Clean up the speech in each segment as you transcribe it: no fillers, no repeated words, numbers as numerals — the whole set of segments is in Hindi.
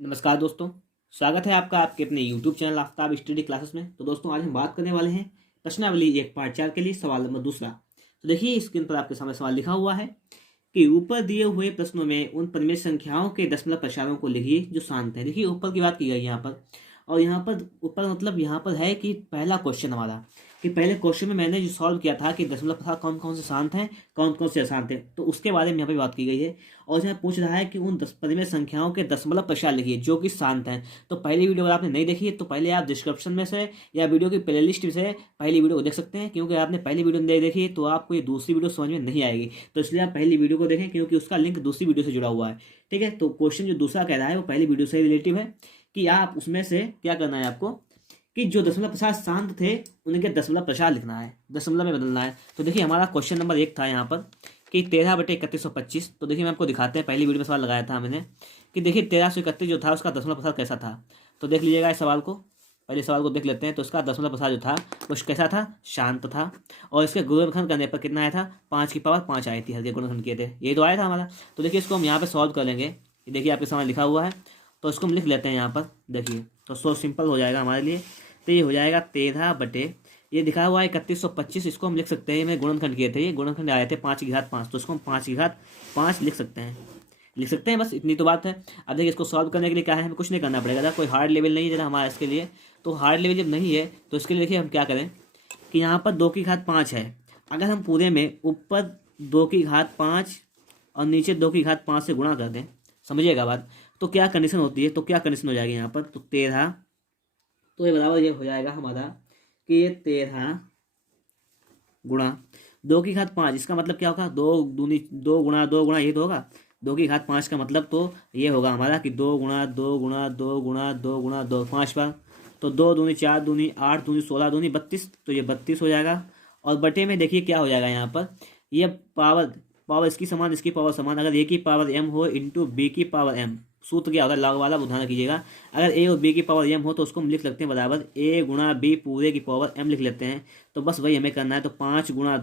नमस्कार दोस्तों। स्वागत है आपका आपके अपने YouTube channel Aftab study classes में। तो दोस्तों आज हम बात करने वाले हैं प्रश्नावली 1 पार्ट 4 के लिए सवाल नंबर दूसरा। तो देखिए स्क्रीन पर आपके सामने सवाल लिखा हुआ है कि ऊपर दिए हुए प्रश्नों में उन परिमेय संख्याओं के दशमलव प्रसारों को लिखिए जो शांत है। देखिए ऊपर की बात की गई यहाँ पर, और यहाँ पर ऊपर मतलब यहाँ पर है कि पहला क्वेश्चन हमारा कि पहले क्वेश्चन में मैंने जो सॉल्व किया था कि दशमलव प्रसार कौन कौन से शांत हैं, कौन कौन से अशांत हैं, तो उसके बारे में यहाँ पे बात की गई है। और यहाँ पूछ रहा है कि उन परिमेय संख्याओं के दशमलव प्रसार लिखिए जो कि शांत हैं। तो पहली वीडियो अगर आपने नहीं देखी है तो पहले आप डिस्क्रिप्शन में से या वीडियो की प्लेलिस्ट से पहली वीडियो को देख सकते हैं, क्योंकि आपने पहली वीडियो नहीं देखी तो आपको ये दूसरी वीडियो समझ में नहीं आएगी। तो इसलिए आप पहली वीडियो को देखें क्योंकि उसका लिंक दूसरी वीडियो से जुड़ा हुआ है। ठीक है, तो क्वेश्चन जो दूसरा कह रहा है वो पहली वीडियो से रिलेटिव है कि आप उसमें से क्या करना है आपको कि जो दशमलव प्रसार शांत थे उनके दशमलव प्रसार लिखना है, दशमलव में बदलना है। तो देखिए हमारा क्वेश्चन नंबर 1 था यहाँ पर कि 13/3125। तो देखिए मैं आपको दिखाते हैं, पहली वीडियो में सवाल लगाया था मैंने कि देखिए 1331 जो था उसका दशमलव प्रसार कैसा था। तो देख लीजिएगा इस सवाल को, पहले सवाल को देख लेते हैं। तो इसका दशमलव प्रसार जो था वो कैसा था, शांत था। और इसके गुणनखंड करने पर कितना आया था, 5 आई थी, हल्के गुणनखंड किए थे, ये तो आया था हमारा। तो देखिए इसको हम यहाँ पे सॉल्व कर लेंगे। देखिए आपके सामने लिखा हुआ है, तो इसको हम लिख लेते हैं यहाँ पर। देखिए तो सो सिंपल हो जाएगा हमारे लिए। तो ये हो जाएगा 13 बटे, ये दिखा हुआ है 3125, इसको हम लिख सकते हैं। मैं गुणनखंड किए थे, ये गुणनखंड आए थे 5 की घात 5, तो इसको हम 5 की घात 5 लिख सकते हैं, बस इतनी तो बात है। अब देखिए इसको सॉल्व करने के लिए क्या है, हमें कुछ नहीं करना पड़ेगा, कोई हार्ड लेवल नहीं है जरा हमारा इसके लिए। तो हार्ड लेवल जब नहीं है तो इसके लिए देखिए हम क्या करें कि यहाँ पर 2 की घात 5 है। अगर हम पूरे में ऊपर 2 की घात 5 और नीचे 2 की घात 5 से गुणा कर दें, समझिएगा बात, तो क्या कंडीशन होती है, तो क्या कंडीशन हो जाएगी यहाँ पर, तो 13, तो ये बराबर ये हो जाएगा हमारा कि ये 13 गुणा 2 की घात 5, इसका मतलब क्या होगा, 2 गुणा 2 गुणा ये तो होगा। 2 की घात 5 का मतलब तो ये होगा हमारा कि 2 गुणा 2 गुणा 2 गुणा 2 5 बार। तो 2 दूनी 4 दूनी 8 दूनी 16 दूनी 32, तो ये 32 हो जाएगा। और बटे में देखिए क्या हो जाएगा यहाँ पर, ये पावर पावर इसकी समान इसकी पावर समान, अगर ए की पावर m हो इंटू बी की पावर m, सूत्र क्या होगा लॉग वाला, ध्यान कीजिएगा। अगर ए और बी की पावर m हो तो उसको हम लिख सकते हैं बराबर a गुणा बी पूरे की पावर m लिख लेते हैं। तो बस वही हमें करना है, तो 5 गुणा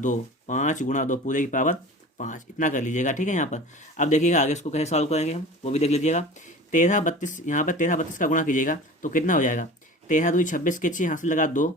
2 पूरे की पावर 5, इतना कर लीजिएगा। ठीक है, यहाँ पर अब देखिएगा आगे इसको कैसे सॉल्व करेंगे हम, वो भी देख लीजिएगा। 13 32, यहाँ पर 13 32 का गुणा कीजिएगा तो कितना हो जाएगा, 13 दूनी 26 के 6 हाथ से लगा 2,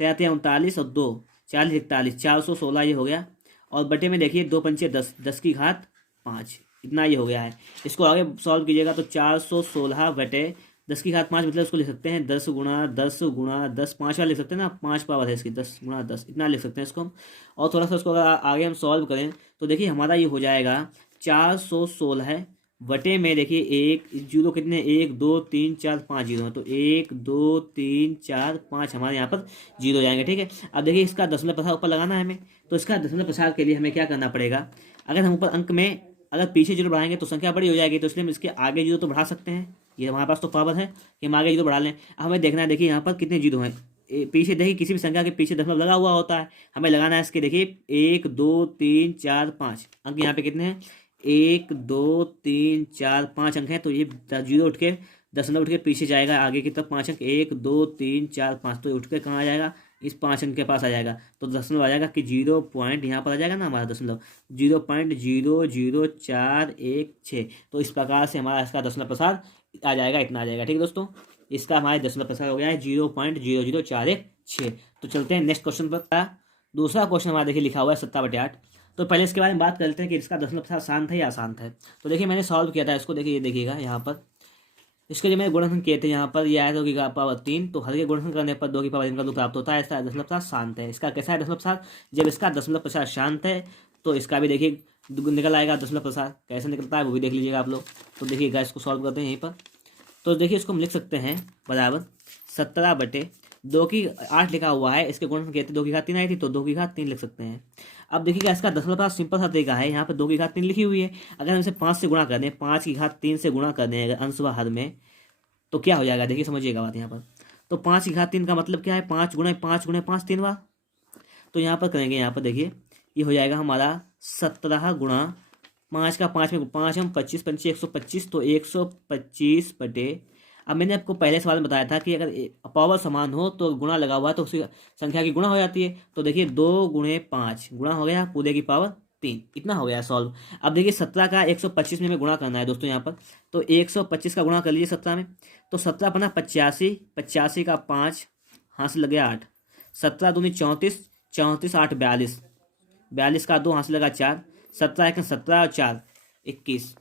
13 39 और 2 40 41, 416 ये हो गया। और बटे में देखिए 2 पंचे 10, 10 की घात 5, इतना ये हो गया है। इसको आगे सॉल्व कीजिएगा तो 416 बटे 10 की घात 5, मतलब इसको लिख सकते हैं 10 गुणा 10 5 वाला लिख सकते हैं ना, 5 पावर है इसकी, 10 गुणा 10 इतना लिख सकते हैं इसको हम। और थोड़ा सा इसको अगर आगे हम सॉल्व करें तो देखिए हमारा ये हो जाएगा 416 बटे में देखिए एक जीरो कितने, 1 2 3 4 5 जीरो है, तो 1 2 3 4 5 हमारे यहाँ पर जीरो जाएंगे। ठीक है, अब देखिए इसका दशमलव प्रसार ऊपर लगाना है हमें, तो इसका दशमलव प्रसार के लिए हमें क्या करना पड़ेगा, अगर हम ऊपर अंक में अगर पीछे जीरो बढ़ाएंगे तो संख्या बड़ी हो जाएगी, तो इसलिए हम इसके आगे जीरो तो बढ़ा सकते हैं, ये हमारे पास तो पावर है कि हम आगे जीरो बढ़ा लें। अब हमें देखना है, देखिए यहाँ पर कितने जीरो हैं, पीछे देखिए किसी भी संख्या के पीछे दशमलव लगा हुआ होता है, हमें लगाना है इसके। देखिए 1 2 3 4 5 अंक यहाँ पे कितने हैं, 1 2 3 4 5 अंक हैं, तो ये जीरो उठ के दशमलव उठ के पीछे जाएगा आगे की तरफ 5 अंक, 1 2 3 4 5, तो उठ के कहाँ आ जाएगा, इस 5 अंक के पास आ जाएगा। तो दशमलव आ जाएगा कि 0 पॉइंट यहाँ पर आ जाएगा ना हमारा दशमलव, 0.00416। तो इस प्रकार से हमारा इसका दशमलव प्रसार आ जाएगा, इतना आ जाएगा। ठीक है दोस्तों, इसका हमारे दशमलव प्रसार हो गया है 0.00416। तो चलते हैं नेक्स्ट क्वेश्चन पर। दूसरा क्वेश्चन हमारा देखिए लिखा हुआ है 17/8। तो पहले इसके बारे में बात करते हैं कि इसका दशमलव प्रसार शांत है या अशांत है। तो देखिए मैंने सॉल्व किया था इसको, देखिए ये देखिएगा यहाँ पर इसके जो मैंने गुणनखंड किए थे यहाँ पर, ये आया 2 की पावर 3, तो हल्के गुणनखंड करने पर 2 की पावर 3 का 2 प्राप्त होता है। इसका दशमलव प्रसार शांत है। इसका कैसा है दशमलव प्रसार, जब इसका दशमलव प्रसार शांत है तो इसका भी देखिए निकल आएगा दशमलव प्रसार, कैसे निकलता है वो भी देख लीजिएगा आप लोग। तो देखिएगा इसको सॉल्व करते हैं यहीं पर। तो देखिए इसको हम लिख सकते हैं बराबर 17/2 की 8 लिखा हुआ है, इसके गुणनखंड किए थे 2 की घात 3 आई थी, तो 2 की घात 3 लिख सकते हैं। अब देखिएगा इसका दशमलव प्रसार सिंपल सा तरीका है, यहाँ पर 2 की घात 3 लिखी हुई है, अगर हम इसे 5 से गुणा कर दें, 5 की घात 3 से गुणा कर दें अगर अंश व हर में, तो क्या हो जाएगा, देखिए समझिएगा बात यहाँ पर। तो 5 की घात 3 का मतलब क्या है, 5 गुणे 5 गुणे 5 3 बार। तो यहाँ पर करेंगे, यहाँ पर देखिए ये हो जाएगा हमारा 17 गुणा 5 का 5 में 5 हम 25 पंचे 125, तो 125 बटे, अब मैंने आपको पहले सवाल में बताया था कि अगर पावर समान हो तो गुणा लगा हुआ है तो उसी संख्या की गुणा हो जाती है। तो देखिए 2 गुणे 5 गुणा हो गया पूरे की पावर 3, इतना हो गया सॉल्व। अब देखिए 17 का 125 में हमें गुणा करना है दोस्तों यहाँ पर, तो 125 का गुणा कर लीजिए 17 में, तो 17 अपना 85, 85 का 5, हाथ से लग गया 8, 17 दूनी 34, 34 8 42, 42 का 2 हाथ से लगा 4, 17 1 17 और 4 21,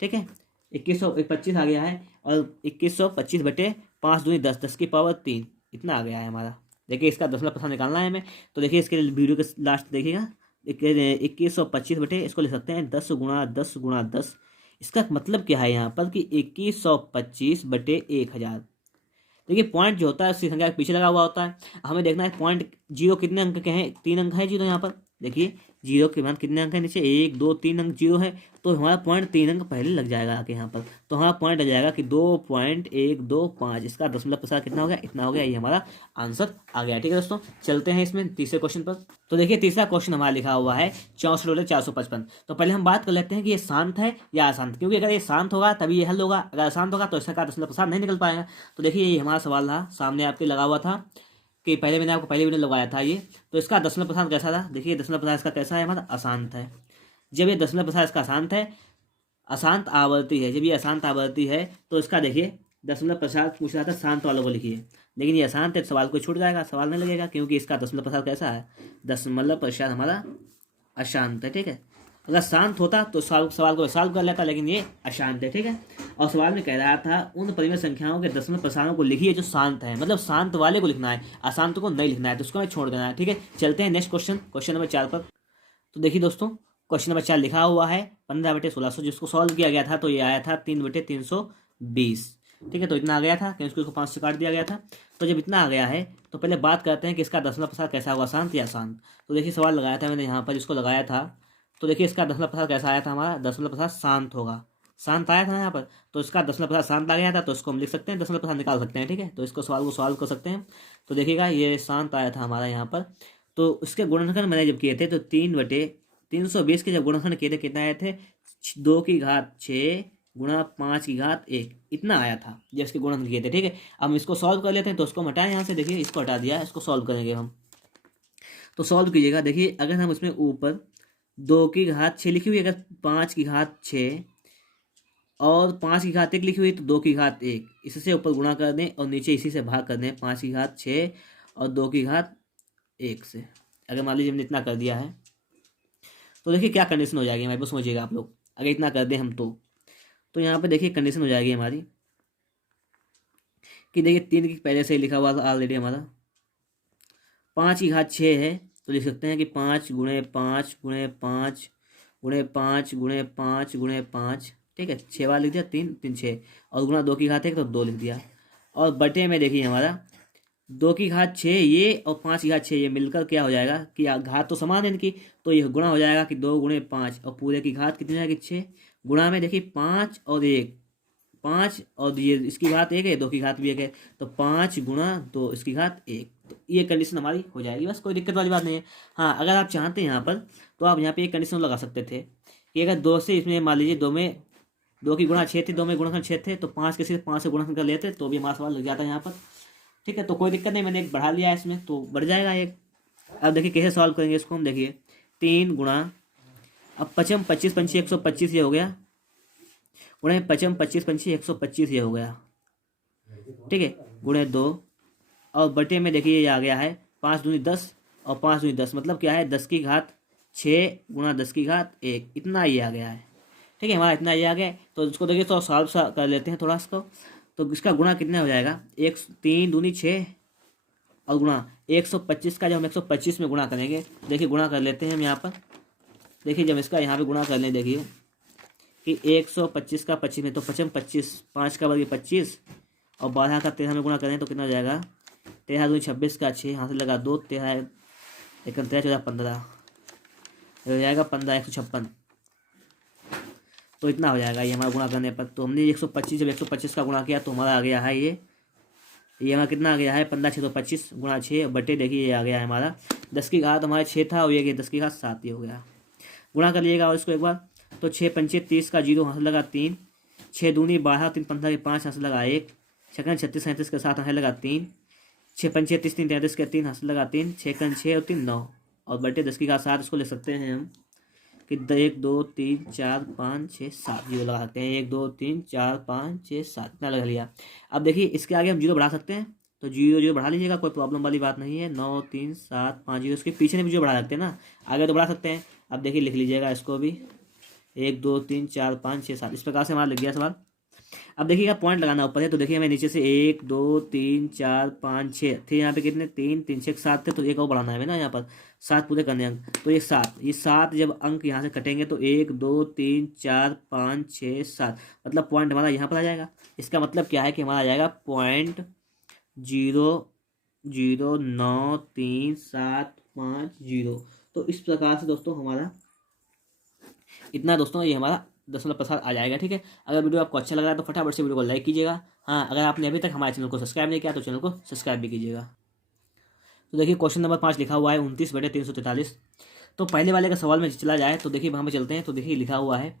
ठीक है 2125 आ गया है। और 2125 बटे 5 दूनी 10, 10 की पावर 3, इतना आ गया है हमारा। देखिए इसका दशमलव प्रसाद निकालना है हमें, तो देखिए इसके लिए वीडियो के लास्ट देखिएगा। 2125 बटे, इसको लिख सकते हैं 10 गुणा 10 गुणा 10। इसका मतलब क्या है यहाँ पर कि 2125 बटे 1000। देखिए पॉइंट जो होता है उसकी संख्या के पीछे लगा हुआ होता है, हमें देखना है पॉइंट जीरो कितने अंक के हैं, 3 अंक है जीरो यहाँ पर। देखिए जीरो के बाद कितने अंक है नीचे, 1 2 3 अंक जीरो है, तो हमारा पॉइंट 3 अंक पहले लग जाएगा आके यहाँ पर, तो हमारा पॉइंट आ जाएगा कि 2.125। इसका दशमलव प्रसाद कितना हो गया, इतना हो गया, ये हमारा आंसर आ गया। ठीक है दोस्तों, चलते हैं इसमें तीसरे क्वेश्चन पर। तो देखिए तीसरा क्वेश्चन हमारा लिखा हुआ है 64 बटे 455। तो पहले हम बात कर लेते हैं कि ये शांत है या अशांत, क्योंकि अगर ये शांत होगा तभी ये हल होगा, अगर अशांत होगा तो इसका दशमलव प्रसाद नहीं निकल पाएगा। तो देखिए ये हमारा सवाल था, सामने आपके लगा हुआ था कि पहले मैंने आपको पहले वीडियो लगाया था ये, तो इसका दशमलव प्रसाद कैसा था। देखिए दशमलव प्रसाद इसका कैसा है, हमारा अशांत है। जब ये दशमलव प्रसाद इसका अशांत है, अशांत आवर्ती है, जब ये अशांत आवर्ती है तो इसका देखिए दशमलव प्रसाद पूछ रहा था शांत वालों को लिखिए, लेकिन ये अशांत है, सवाल को छूट जाएगा, सवाल नहीं लगेगा, क्योंकि इसका दशमलव प्रसाद कैसा है, दशमलव प्रसाद हमारा अशांत है। ठीक है, अगर शांत होता तो सवाल को सॉल्व कर लेता, लेकिन ये अशांत है। ठीक है, और सवाल में कह रहा था उन परिमेय संख्याओं के दशमलव प्रसारों को लिखिए जो शांत है, मतलब शांत वाले को लिखना है, अशांत को नहीं लिखना है, तो उसको हमें छोड़ देना है। ठीक है, चलते हैं नेक्स्ट क्वेश्चन, क्वेश्चन नंबर 4 पर। तो देखिए दोस्तों क्वेश्चन नंबर 4 लिखा हुआ है 15 बटे 1600, जिसको सॉल्व किया गया था तो ये आया था 3 बटे 320। ठीक है, तो इतना आ गया था, क्योंकि इसको 5 से काट दिया गया था। तो जब इतना आ गया है तो पहले बात करते हैं कि इसका दशमलव प्रसाद कैसा होगा, शांत या अशांत। तो देखिए सवाल लगाया था मैंने यहाँ पर, जिसको लगाया था, तो देखिए इसका दशमलव प्रसाद कैसा आया था, हमारा दशमलव प्रसाद शांत होगा, शांत आया था यहाँ पर, तो इसका दशमलव प्रसाद शांत आ गया था, तो इसको हम लिख सकते हैं, दशमलव प्रसाद निकाल सकते हैं। ठीक है, तो इसको सवाल को सॉल्व कर सकते हैं। तो देखिएगा ये शांत आया था हमारा यहाँ पर, तो इसके गुणनखंड मैंने जब किए थे तो 3 बटे 320 के जब गुणनखंड किए थे कितना आए थे, 2 की घात 6 गुणा 5 की घात 1, इतना आया था जब इसके गुणनखंड किए थे। ठीक है, अब हम इसको सॉल्व कर लेते हैं, तो इसको हटाएं यहाँ से, देखिए इसको हटा दिया, इसको सॉल्व करेंगे हम। तो सॉल्व कीजिएगा, देखिए अगर हम इसमें ऊपर 2 की घात 6 लिखी हुई, अगर 5 की घात 6 और 5 की घात 1 लिखी हुई, तो 2 की घात 1, इससे ऊपर गुणा कर दें और नीचे इसी से भाग कर दें, 5 की घात 6 और 2 की घात 1 से। अगर मान लीजिए हमने इतना कर दिया है, तो देखिए क्या कंडीशन हो जाएगी हमारे पास, समझिएगा आप लोग, अगर इतना कर दें हम तो यहाँ पे देखिए कंडीशन हो जाएगी हमारी कि देखिए 3 की पहले से ही लिखा हुआ था ऑलरेडी हमारा, 5 की घात 6 है, तो लिख सकते हैं कि 5 गुणे 5 गुणे 5 गुणे 5 गुणे 5 गुणे 5। ठीक है, 6 बार लिख दिया, 3 3 6, और गुणा 2 की घात 1 तो 2 लिख दिया, और बटे में देखिए हमारा 2 की घात 6 ये और 5 की घात 6 ये मिलकर क्या हो जाएगा कि घात तो समान है इनकी, तो ये गुणा हो जाएगा कि 2 गुणे 5, और पूरे की घात कितनी जाएगी 6, गुणा में देखिए 5 और 1, 5 और ये इसकी घात 1 है, 2 की घात भी 1 है, तो 5 गुणा 2 इसकी घात 1, तो ये कंडीशन हमारी हो जाएगी, बस कोई दिक्कत वाली बात नहीं है। हाँ, अगर आप चाहते हैं यहाँ पर तो आप यहाँ पे एक कंडीशन लगा सकते थे कि अगर 2 से इसमें मान लीजिए 2 की गुणा 6 थी, 2 में गुणनखंड 6 थे, तो 5 के सिर्फ 5 से गुणनखंड कर लेते तो भी हमारा सवाल लग जाता है यहाँ पर। ठीक है, तो कोई दिक्कत नहीं, मैंने एक बढ़ा लिया है इसमें तो बढ़ जाएगा एक। अब देखिए कैसे सॉल्व करेंगे इसको हम, देखिए 3 गुणा, अब 5 25 पंची 125 ये हो गया, गुणे 5 25 पंची 125 ये हो गया। ठीक है, गुणे 2 और बटे में देखिए ये आ गया है 5 दूनी 10 और 5 दूनी 10, मतलब क्या है 10 की घात 6 गुणा 10 की घात 1, इतना ये आ गया है। ठीक है, हमारा इतना ये आ गया, तो इसको देखिए तो सॉल्व कर लेते हैं थोड़ा इसको। तो इसका गुणा कितना हो जाएगा, 3 दूनी 6 और गुणा 125 का जब हम 125 में गुणा करेंगे, देखिए गुणा कर लेते हैं हम यहाँ पर। देखिए जब इसका यहाँ पे गुणा कर लें, देखिए कि 125 का 25 में, तो 5 25, 5 का वर्ग 25 और 12 का 13 में गुणा करें तो कितना हो जाएगा, 13 दूनी 26 का 6 हाथ से लगा 2, 13 13 14 15 हो जाएगा 15 156, तो इतना हो जाएगा ये हमारा गुणा करने पर। तो हमने 125 जब 125 का गुणा किया तो हमारा आ गया है ये हमारा कितना आ गया है 15 6 तो 25 गुणा 6 बटे देखिए ये आ गया है हमारा 10 की घात हमारे 6 था और ये 10 की घात 7 ये हो गया। गुणा कर लीजिएगा और इसको एक बार, तो 6 पंचे 30 का 0 हाथ लगा 3, 6 दूनी 12 3 15 के 5 हाथ लगा 1, 6 36 37 के 7 हाथ लगा 3, 6 पंचे 30 3 33 के 3 हाथ लगा 3, 6 6 और 3 9 और बटे 10 की घात 7, इसको ले सकते हैं हम कि 1 2 3 4 5 6 7 जीरो लगा सकते हैं। 1 2 3 4 5 6 7 इतना लगा लिया। अब देखिए इसके आगे हम जीरो बढ़ा सकते हैं, तो जीरो जीरो बढ़ा लीजिएगा, कोई प्रॉब्लम वाली बात नहीं है। 9 3 7 5 जीरो, इसके पीछे भी जो बढ़ा सकते हैं ना, आगे तो बढ़ा सकते हैं। अब देखिए लिख लीजिएगा इसको भी, 1 2 3 4 5 6 7 इस प्रकार से हमारा लिख गया सवाल। अब देखिएगा पॉइंट लगाना ऊपर है, तो देखिए हमें नीचे से 1 2 3 4 5 6 थे, यहाँ पे कितने 3 3 6 7 थे, तो एक और बढ़ाना है ना यहाँ पर, 7 पूरे करने अंक, तो ये 7, ये 7 जब अंक यहाँ से कटेंगे तो 1 2 3 4 5 6 7, मतलब पॉइंट हमारा यहाँ पर आ जाएगा। इसका मतलब क्या है कि हमारा आ जाएगा 0.0093750। तो इस प्रकार से दोस्तों हमारा इतना दोस्तों ये हमारा दशमलव प्रसाद आ जाएगा। ठीक है, अगर वीडियो आपको अच्छा लग रहा है तो फटाफट से वीडियो को लाइक कीजिएगा। हाँ, अगर आपने अभी तक हमारे चैनल को सब्सक्राइब नहीं किया तो चैनल को सब्सक्राइब भी कीजिएगा। तो देखिए क्वेश्चन नंबर 5 लिखा हुआ है 29/343। तो पहले वाले का सवाल में चला जाए तो देखिए वहाँ पे चलते हैं, तो देखिए लिखा हुआ है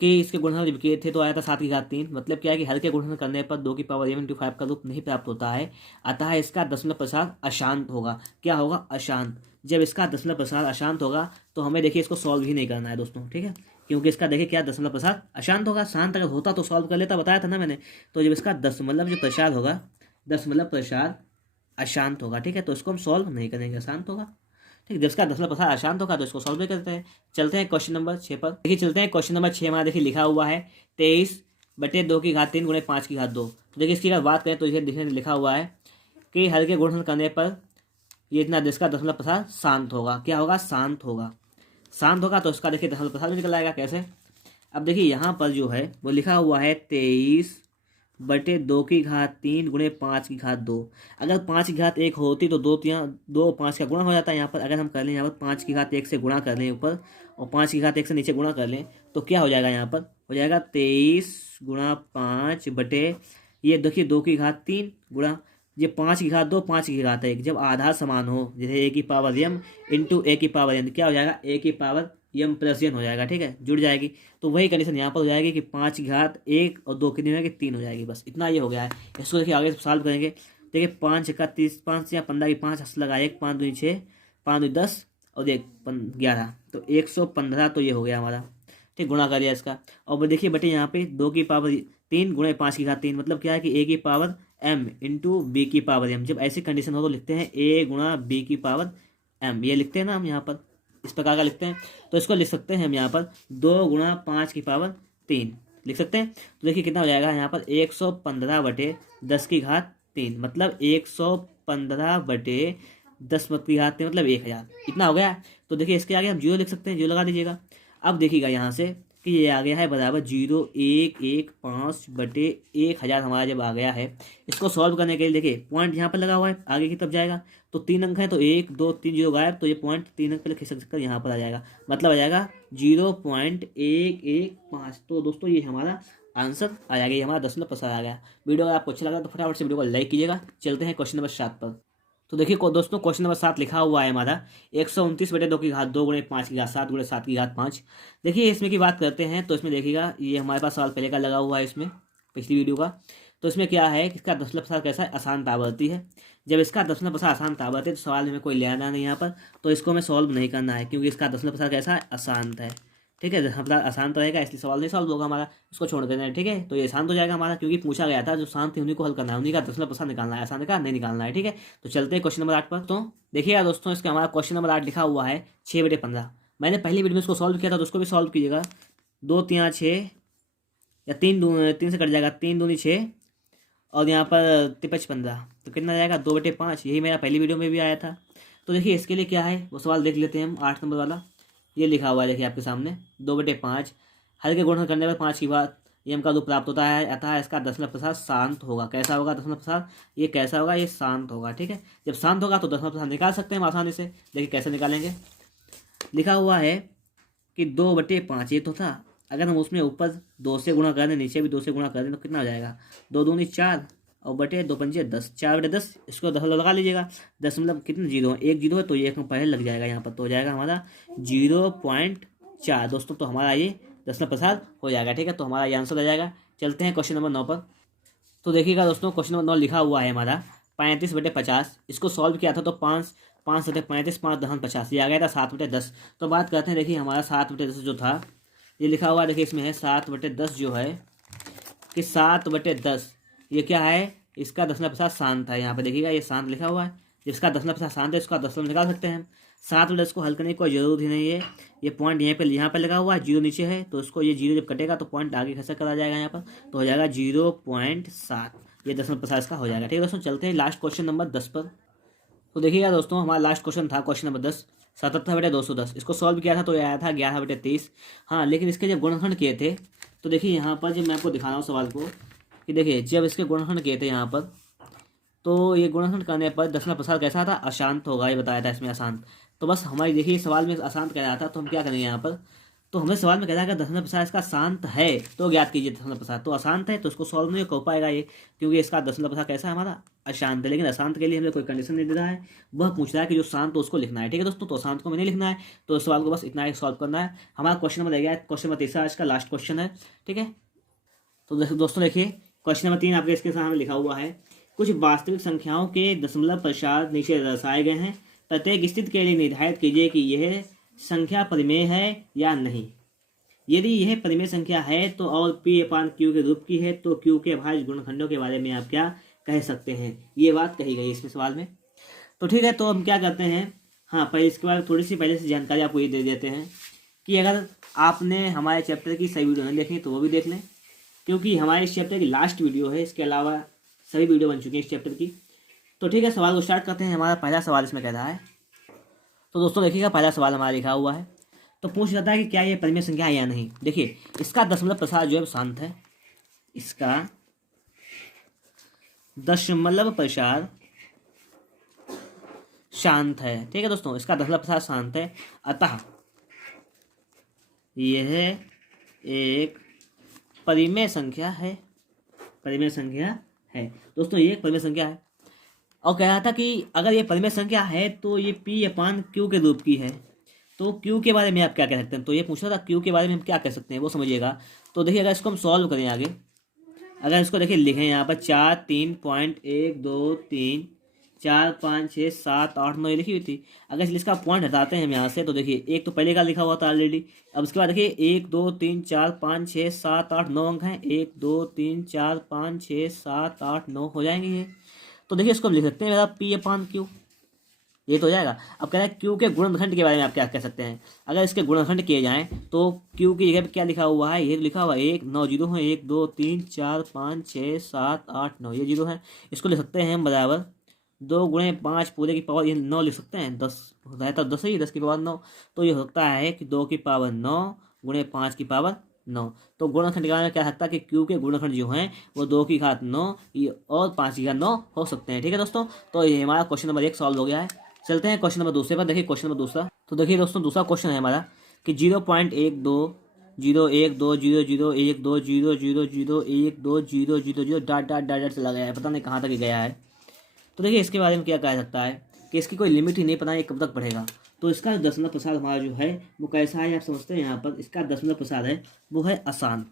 इसके गुणनफल जब किए थे तो आया था 7 की घात 3। मतलब क्या है कि हर के गुणनफल करने पर 2 की पावर m×5 का रूप नहीं प्राप्त होता है, अतः इसका दशमलव प्रसाद अशांत होगा। क्या होगा? अशांत। जब इसका दशमलव प्रसाद अशांत होगा तो हमें देखिए इसको सॉल्व ही नहीं करना है दोस्तों। ठीक है, क्योंकि इसका देखिए क्या दशमलव प्रसाद अशांत होगा, शांत अगर होता तो सॉल्व कर लेता, बताया था ना मैंने। तो जब इसका दशमलव जो प्रसाद होगा, दशमलव प्रसाद अशांत होगा। ठीक है, तो इसको हम सॉल्व नहीं करेंगे, अशांत होगा। ठीक है, जब इसका दशमलव प्रसाद अशांत होगा तो इसको सॉल्व भी करते हैं। चलते हैं क्वेश्चन नंबर 6 पर। देखिए चलते हैं क्वेश्चन नंबर 6 हमारा देखिए लिखा हुआ है 23/2 की घात 3 × 5 की घात 2। तो देखिए इसकी अगर बात करें तो देखिए लिखा हुआ है कि हर के गुणनफल करने पर ये इतना इसका दशमलव प्रसाद शांत होगा। क्या होगा? शांत होगा। शांत होगा तो इसका देखिए दशमलव प्रसाद भी निकल आएगा। कैसे? अब देखिए यहाँ पर जो है वो लिखा हुआ है 23/2 की घात 3 × 5 की घात 2। अगर 5 की घात 1 होती तो 2 5 का गुणा हो जाता है। यहाँ पर अगर हम कर लें, यहाँ पर 5 की घात 1 से गुणा कर लें ऊपर, और 5 की घात 1 से नीचे गुणा कर लें, तो क्या हो जाएगा? यहाँ पर हो जाएगा 23 × 5 बटे, ये देखिए 2 की घात 3 गुणा ये 5 की घात 2 5 की घात 1। जब आधार समान हो, जैसे a की पावर m इंटू a की पावर n, क्या हो जाएगा? a की पावर m प्लस n हो जाएगा। ठीक है, जुड़ जाएगी। तो वही कंडीशन यहाँ पर हो जाएगी कि 5 की घात 1 और 2 कितनी हो जाएगी? 3 हो जाएगी। बस इतना ये हो गया है। इसको देखिए आगे सॉल्व करेंगे। देखिए 5 का 30, 5 या 15 की 5 हंस लगा 1, 5 2 6, 5 2 10 और 1 11, तो 115। तो ये हो गया हमारा। ठीक, गुणा कर दिया इसका। और देखिए बटे यहाँ पे 2 की पावर 3 × 5 की घात 3, मतलब क्या है कि a की पावर m इंटू बी की पावर m। जब ऐसी कंडीशन हो तो लिखते हैं a × b की पावर m, ये लिखते हैं ना हम यहाँ पर, इस प्रकार का लिखते हैं। तो इसको लिख सकते हैं हम यहाँ पर 2 × 5 की पावर 3 लिख सकते हैं। तो देखिए कितना हो जाएगा यहाँ पर 115/10 की घात 3, मतलब 115/10 की घात 3, मतलब 1000। इतना हो गया। तो देखिए इसके आगे हम जीरो लिख सकते हैं, जीरो लगा दीजिएगा। अब देखिएगा यहाँ से कि ये आ गया है बराबर 0.115/1000 हमारा जब आ गया है। इसको सॉल्व करने के लिए देखिए पॉइंट यहाँ पर लगा हुआ है, आगे की तरफ जाएगा तो 3 अंक है, तो 1 2 3 जीरो गायब, तो ये पॉइंट 3 अंक पहले खिसक कर यहाँ पर आ जाएगा, मतलब आ जाएगा 0.115। तो दोस्तों ये हमारा आंसर आ जाएगा, ये हमारा दशमलव प्रसाद आ गया। वीडियो अगर आपको अच्छा लगा तो फटाफट से वीडियो को लाइक कीजिएगा। चलते हैं क्वेश्चन नंबर 7 पर। तो देखिए दोस्तों क्वेश्चन नंबर 7 लिखा हुआ है हमारा 129/2 की घात 2 × 5 की घात 7 × 7 की घात 5। देखिए इसमें की बात करते हैं तो इसमें देखिएगा ये हमारे पास सवाल पहले का लगा हुआ है इसमें, पिछली वीडियो का। तो इसमें क्या है कि इसका दशमलव प्रसाद कैसा है? अशांत आवर्ती है। जब इसका दशमलव प्रसाद अशांत आवर्ती है तो सवाल में कोई लेना नहीं यहाँ पर, तो इसको हमें सॉल्व नहीं करना है, क्योंकि इसका दशमलव प्रसाद कैसा है? अशांत है। ठीक है, दशमलव प्रसाद अशांत रहेगा, इसलिए सवाल नहीं सॉल्व होगा हमारा, इसको छोड़ देना है। ठीक है, तो ये शांत हो जाएगा हमारा, क्योंकि पूछा गया था जो शांत है उन्हीं को हल करना है, उन्हीं का दशमलव प्रसाद निकालना है, अशांत का नहीं निकालना है। ठीक है, तो चलते हैं क्वेश्चन नंबर 8 पर। तो देखिएगा दोस्तों इसका हमारा क्वेश्चन नंबर 8 लिखा हुआ है 6/15। मैंने पहली वीडियो में इसको सॉल्व किया था, तो उसको भी सॉल्व कीजिएगा। 2 3 6 या 3 से कट जाएगा, 3 दूनी 6 और यहाँ पर 5 15, तो कितना जाएगा? 2/5। यही मेरा पहली वीडियो में भी आया था। तो देखिए इसके लिए क्या है वो सवाल देख लेते हैं हम। 8 नंबर वाला ये लिखा हुआ है, देखिए आपके सामने 2/5 हल के गुणन करने पर 5 की बात m का रूप प्राप्त होता है, अतः इसका दशमलव प्रसाद शांत होगा। कैसा होगा दशमलव प्रसाद? ये कैसा होगा? ये शांत होगा। ठीक है, जब शांत होगा तो दशमलव प्रसाद निकाल सकते हैं हम आसानी से। देखिए कैसे निकालेंगे। लिखा हुआ है कि 2/5 ये तो था, अगर हम उसमें ऊपर 2 से गुणा कर दें, नीचे भी 2 से गुणा कर दें, तो कितना हो जाएगा? 2 दूनी 4 और बटे 2 पंजे 10, 4/10। इसको दशमलव लगा लीजिएगा। दशमलव कितने जीरो है? 1 जीरो है, तो ये एक पहले लग जाएगा यहाँ पर, तो हो जाएगा हमारा 0.4 दोस्तों। तो हमारा ये दशमलव प्रसाद हो जाएगा। ठीक है, तो हमारा ये आंसर आ जाएगा। चलते हैं क्वेश्चन नंबर 9 पर। तो देखिएगा दोस्तों क्वेश्चन नंबर 9 लिखा हुआ है हमारा 35/50। इसको सॉल्व किया था तो 5 5×35, 5×10 ये आ गया था 7/10। तो बात करते हैं, देखिए हमारा 7/10 जो था ये लिखा हुआ, देखिए इसमें है 7/10 जो है कि 7/10 ये क्या है, इसका दशमलव प्रसाद शांत है। यहाँ पे देखिएगा ये शांत लिखा हुआ है, जिसका दशमलव प्रसाद शांत है उसका दशमलव निकाल सकते हैं हम। 7/10 को हल करने की कोई जरूरत ही नहीं है। ये पॉइंट यहाँ पे लगा हुआ है, 0 नीचे है, तो इसको ये 0 जब कटेगा तो पॉइंट आगे खसक कर आ जाएगा यहाँ पर, तो हो जाएगा 0.7। ये दशमलव प्रसाद इसका हो जाएगा। ठीक है दोस्तों, चलते हैं लास्ट क्वेश्चन नंबर 10 पर। तो देखिएगा दोस्तों, हमारा लास्ट क्वेश्चन था क्वेश्चन नंबर 10, 77/210। इसको सॉल्व किया था तो ये आया था 11/23। हाँ, लेकिन इसके जब गुणनखंड किए थे तो देखिए यहाँ पर जब मैं आपको दिखा रहा हूँ सवाल को कि देखिए जब इसके गुणनखंड किए थे यहाँ पर, तो ये गुणनखंड करने पर दशमलव प्रसाद कैसा था, अशांत होगा, ये बताया था इसमें अशांत। तो बस हमारी देखिए सवाल में अशांत कह रहा था, तो हम क्या करेंगे यहाँ पर, तो हमें सवाल में कह रहा है कि दशमलव प्रसाद इसका शांत है तो ज्ञात कीजिए दशमलव प्रसाद। तो अशांत है तो इसको सॉल्व नहीं हो पाएगा ये, क्योंकि इसका दशमलव प्रसाद कैसा है हमारा, अशांत है। लेकिन अशांत के लिए हमें कोई कंडीशन नहीं दे रहा है, वह पूछ रहा है कि जो शांत हो उसको लिखना है। ठीक है दोस्तों, तो अशांत को मैंने लिखना है, तो इस सवाल को बस इतना ही सॉल्व करना है। हमारा क्वेश्चन नंबर रह गया है, क्वेश्चन नंबर 3 आज का लास्ट क्वेश्चन है। ठीक है, तो दोस्तों देखिए क्वेश्चन नंबर 3 आपके इसके सामने लिखा हुआ है, कुछ वास्तविक संख्याओं के दशमलव प्रसाद नीचे दर्शाए गए हैं। प्रत्येक स्थिति के लिए निर्धारित कीजिए कि यह संख्या परिमेय है या नहीं। यदि यह परिमेय संख्या है तो और P/Q के रूप की है तो Q के अभाज्य गुणनखंडों के बारे में आप क्या कह सकते हैं, ये बात कही गई इसमें सवाल में। तो ठीक है, तो हम क्या करते हैं, हाँ पहले इसके बाद थोड़ी सी पहले से जानकारी आपको ये दे देते हैं कि अगर आपने हमारे चैप्टर की सही वीडियो नहीं देखी तो वो भी देख लें, क्योंकि हमारे इस चैप्टर की लास्ट वीडियो है, इसके अलावा सभी वीडियो बन चुकी है इस चैप्टर की। तो ठीक है, सवाल को स्टार्ट करते हैं। हमारा पहला सवाल इसमें कह रहा है, तो दोस्तों देखिएगा पहला सवाल हमारा लिखा हुआ है, तो पूछ जाता है कि क्या ये परिमेय संख्या है या नहीं। देखिए इसका दशमलव प्रसाद जो है शांत है, इसका दशमलव प्रसाद शांत है। ठीक है दोस्तों, इसका दशमलव प्रसाद शांत है, अतः यह एक परिमेय संख्या है। परिमेय संख्या है दोस्तों, ये एक परिमेय संख्या है। और कह रहा था कि अगर ये परिमेय संख्या है तो ये P/Q के रूप की है। तो Q के बारे में आप क्या कह सकते हैं, तो ये पूछ रहा था Q के बारे में हम क्या कह सकते हैं वो समझिएगा। तो देखिए अगर इसको हम सॉल्व करें आगे, अगर इसको देखिए लिखें यहाँ पर 4, 3, 1, 2, 3, 4, 5, 6, 7, 8, 9 ये लिखी हुई थी। अगर इसका पॉइंट हटाते हैं हम यहाँ से, तो देखिए एक तो पहले का लिखा हुआ था ऑलरेडी। अब उसके बाद देखिए 1, 2, 3, 4, 5, 6, 7, 8, 9 अंक हैं। 1, 2, 3, 4, 5, 6, 7, 8, 9 हो जाएंगे ये। तो देखिए इसको लिख सकते हैं मेरा P/Q, ये तो हो जाएगा। अब कह रहा है Q के गुणनखंड के बारे में आप क्या कह सकते हैं। अगर इसके गुणनखंड किए जाएं तो Q की जगह पे क्या लिखा हुआ है, ये लिखा हुआ है 1, 9 जीरो है, 1, 2, 3, 4, 5, 6, 7, 8, 9 ये जीरो है। इसको लिख सकते हैं हम बराबर 2 × 5 पूरे की पावर ये 9 लिख सकते हैं, 10 होता है तो 10 ही, 10 की पावर 9। तो ये हो सकता है कि 2 की पावर 9 × 5 की पावर 9। तो गुणनखंड के बारे में क्या सकता है कि Q के गुणनखंड जो हैं वो 2 की घात 9 और 5 की घात 9 हो सकते हैं। ठीक है दोस्तों, तो ये हमारा क्वेश्चन नंबर 1 सॉल्व हो गया है। चलते हैं क्वेश्चन नंबर दूसरे पर। देखिए क्वेश्चन नंबर दूसरा, तो देखिए दोस्तों दूसरा क्वेश्चन है हमारा कि 0.12012012000000012000 डॉट डॉट डॉट चला गया है, पता नहीं कहाँ तक गया है। तो देखिए इसके बारे में क्या कहा सकता है कि इसकी कोई लिमिट ही नहीं, पता नहीं कब तक बढ़ेगा। तो इसका दशमलव प्रसाद हमारा जो है वो कैसा है आप समझते हैं। यहाँ पर इसका दशमलव प्रसाद है वो है अशांत,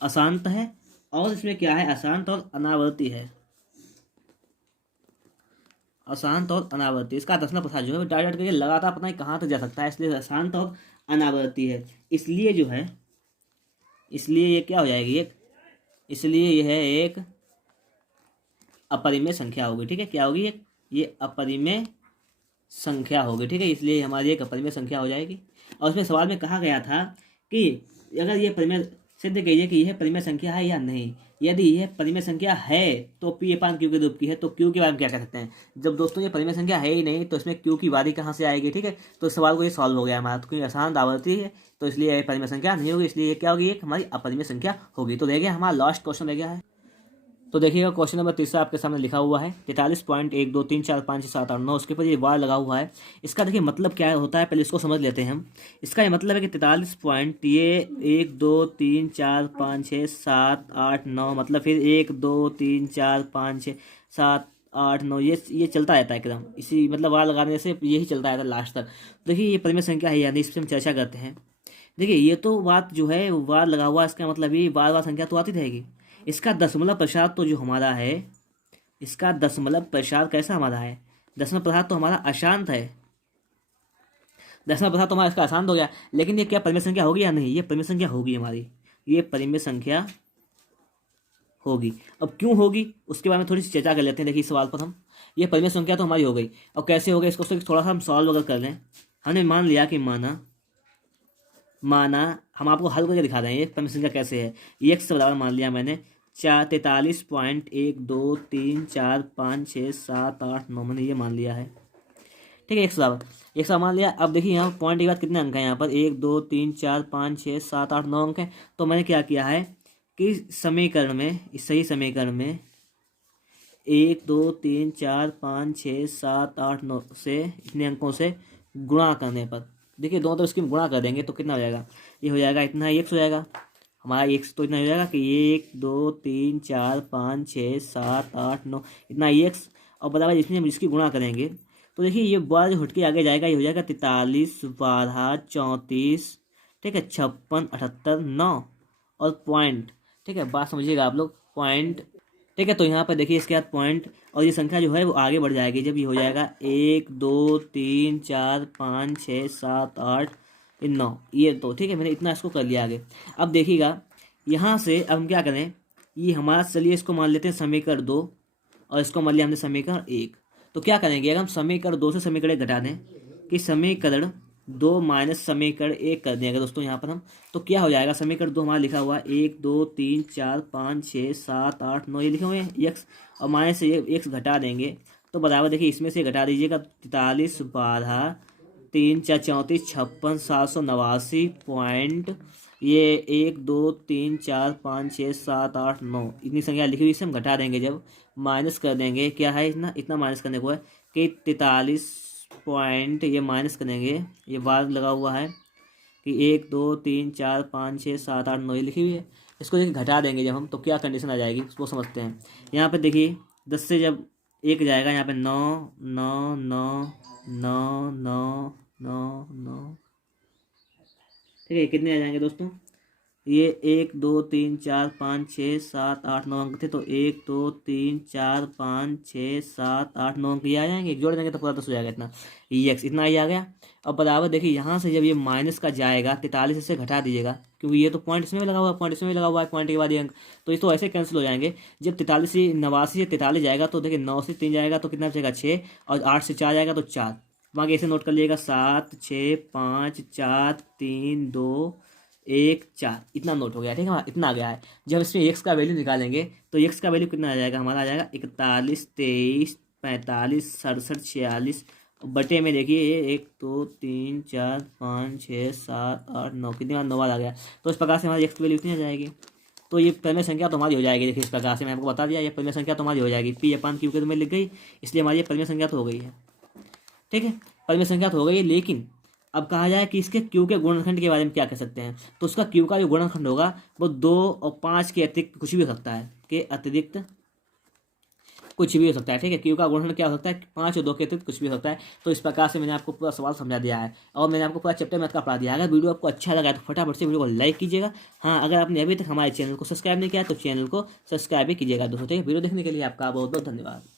अशांत है। और इसमें क्या है, अशांत और अनावर्ती है, अशांत और अनावर्ती। इसका दशमलव प्रसाद जो है डॉट डॉट करके लगातार पता नहीं कहाँ तक जा सकता है, इसलिए अशांत और अनावर्ती है। इसलिए जो है, इसलिए ये क्या हो जाएगी एक, इसलिए यह एक अपरिमेय संख्या होगी। ठीक है, क्या होगी एक, ये अपरिमेय संख्या होगी। ठीक है, इसलिए हमारी एक अपरिमेय संख्या हो जाएगी। और उसमें सवाल में कहा गया था कि अगर ये परिमेय सिद्ध कीजिए कि यह परिमेय संख्या है या नहीं। यदि यह परिमेय संख्या है तो P/Q के रूप की है। तो Q के बारे में क्या कह सकते हैं। जब दोस्तों ये परिमेय संख्या है ही नहीं तो इसमें Q की बारी कहाँ से आएगी। ठीक है, तो इस सवाल को ये सॉल्व हो गया हमारा। तो क्योंकि अशांत आवर्ती है तो इसलिए यह परिमेय संख्या नहीं होगी, इसलिए ये क्या होगी, एक हमारी अपरिमेय संख्या होगी। तो रह गया हमारा लास्ट क्वेश्चन रह गया है। तो देखिएगा क्वेश्चन नंबर तीसरा आपके सामने लिखा हुआ है 43.123456789, उसके ऊपर ये वार लगा हुआ है। इसका देखिए मतलब क्या होता है, पहले इसको समझ लेते हैं हम। इसका ये मतलब है कि 43 पॉइंट ये 1 2 3 4 5 6 7 8 9 मतलब फिर 1 2 3 4 5 6 7 8 9 ये चलता रहता है एकदम, इसी मतलब वार लगाने से यही चलता रहता है लास्ट तक। देखिए ये परिमेय संख्या है यानी इस पर हम चर्चा करते हैं। देखिए ये तो बात जो है वार लगा हुआ, इसका मतलब ये वार संख्या तो आती रहेगी। इसका दशमलव प्रसाद तो जो हमारा है, इसका दशमलव प्रसाद कैसा हमारा है, दशमलव पदार्थ तो हमारा अशांत है, दशमलव पदार्थ तो हमारा इसका अशांत हो गया, लेकिन ये क्या परिमेय संख्या होगी या नहीं? ये परिमेय संख्या होगी हमारी, ये परिमेय संख्या होगी। अब क्यों होगी उसके बारे में थोड़ी सी चर्चा कर लेते हैं। देखिए इस सवाल पर हम, ये परिमेय संख्या तो हमारी हो गई, अब कैसे हो गई इसको थोड़ा सा हम सॉल्व अगर कर लें। हमने मान लिया कि माना हम आपको हल करके दिखा रहे हैं ये परिमेय संख्या कैसे है। x बराबर मान लिया मैंने 43.123456789 मैंने ये मान लिया है, ठीक है। x बराबर मान लिया। अब देखिए यहाँ पॉइंट के बाद कितने अंक हैं, यहाँ पर 1 2 3 4 5 6 7 8 9 अंक हैं। तो मैंने क्या किया है कि समीकरण में, इस सही समीकरण में 1 2 3 4 5 6 7 8 9 से इतने अंकों से गुणा करने पर, देखिए दोनों तरफ इसकी गुणा कर देंगे तो कितना हो जाएगा, ये हो जाएगा इतना x हो जाएगा हमारा, x तो इतना हो जाएगा कि 1 2 3 4 5 6 7 8 9 इतना x, और बराबर इसमें हम इसकी गुणा करेंगे तो देखिए ये बार जो हट के आगे जाएगा, ये हो जाएगा 43 12 34, ठीक है, 56 78 9 और पॉइंट, ठीक है। बात समझिएगा आप लोग, पॉइंट, ठीक है। तो यहाँ पर देखिए इसके बाद पॉइंट और ये संख्या जो है वो आगे बढ़ जाएगी, जब ये हो जाएगा 1 2 3 4 5 6 7 8 9, ये तो ठीक है, मैंने इतना इसको कर लिया आगे। अब देखिएगा यहाँ से अब हम क्या करें, ये हमारा, चलिए इसको मान लेते हैं समीकरण 2 और इसको मान लिया हमने समीकरण 1। तो क्या करेंगे, अगर हम समीकरण 2 से समीकरण 1 घटा दें कि समीकरण 2 माइनस समीकरण 1 कर देंगे दोस्तों यहाँ पर हम, तो क्या हो जाएगा, समीकरण 2 हमारा लिखा हुआ है 1 2 3 4 5 6 7 8 9 ये लिखे हुए हैं x, और माइनस से ये x घटा देंगे तो बराबर देखिए इसमें से घटा दीजिएगा 43 12 3 4 34 56 789 पॉइंट, ये 1 2 3 4 5 6 7 8 9 इतनी संख्या लिखी हुई, इसे हम घटा देंगे, जब माइनस कर देंगे क्या है इतना माइनस करने को है कि 43 पॉइंट, ये माइनस करेंगे, ये बार लगा हुआ है कि 1 2 3 4 5 6 7 8 9 ये लिखी हुई है, इसको देखिए घटा देंगे जब हम तो क्या कंडीशन आ जाएगी उसको समझते हैं। यहाँ पे देखिए 10 से जब 1 जाएगा यहाँ पे 9 9 9 9 9 9 9, ठीक है, कितने आ जाएंगे दोस्तों, ये 1 2 3 4 5 6 7 8 9 अंक थे, तो 1 2 3 4 5 6 7 8 9 अंक ये आ जाएंगे, जोड़ देंगे तो पूरा 10 हो जाएगा इतना, x इतना ही आ गया। अब बराबर देखिए यहाँ से जब ये माइनस का जाएगा 43 से घटा दीजिएगा, क्योंकि ये तो पॉइंट इसमें भी लगा हुआ है, पॉइंट इसमें भी लगा हुआ है, पॉइंट के बाद ये अंक, तो ये तो ऐसे कैंसिल हो जाएंगे। जब 43 से 89 से 43 जाएगा तो देखिए 9 से 3 जाएगा तो कितना बचेगा 6, और 8 से 4 जाएगा तो 4, वहाँ ऐसे नोट कर लीजिएगा 7 6 5 4 3 2 1 4 इतना नोट हो गया, ठीक है, इतना आ गया है। जब इसमें x का वैल्यू निकालेंगे तो x का वैल्यू कितना आ जाएगा हमारा, आ जाएगा 41 23 45 67 46 बटे में देखिए ये 1 2 3 4 5 6 7 8 9 कितनी बार 9 बार आ गया, तो इस प्रकार से हमारी x की वैल्यू इतनी आ जाएगी। तो ये परिमेय संख्या तो हमारी हो जाएगी, देखिए इस प्रकार से मैं आपको बता दिया, ये परिमेय संख्या तो हमारी हो जाएगी, P/Q के रूप में लिख गई, इसलिए हमारी ये परिमेय संख्या तो हो गई है, ठीक है, परिमेय संख्या तो हो गई। लेकिन अब कहा जाए कि इसके क्यू के गुणनखंड के बारे में क्या कह सकते हैं, तो उसका क्यू का जो गुणनखंड होगा वो 2 और 5 के अतिरिक्त कुछ भी हो सकता है, के अतिरिक्त कुछ भी हो सकता है, ठीक है। क्यू का गुणनखंड क्या हो सकता है, 5 और 2 के अतिरिक्त कुछ भी हो सकता है। तो इस प्रकार से मैंने आपको पूरा सवाल समझा दिया है और मैंने आपको पूरा चैप्टर मैथ का पढ़ा दिया है। अगर वीडियो आपको अच्छा लगा तो फटाफट से वीडियो को लाइक कीजिएगा। हाँ, अगर आपने अभी तक हमारे चैनल को सब्सक्राइब नहीं किया तो चैनल को सब्सक्राइब भी कीजिएगा दोस्तों, ठीक है। वीडियो देखने के लिए आपका बहुत बहुत धन्यवाद।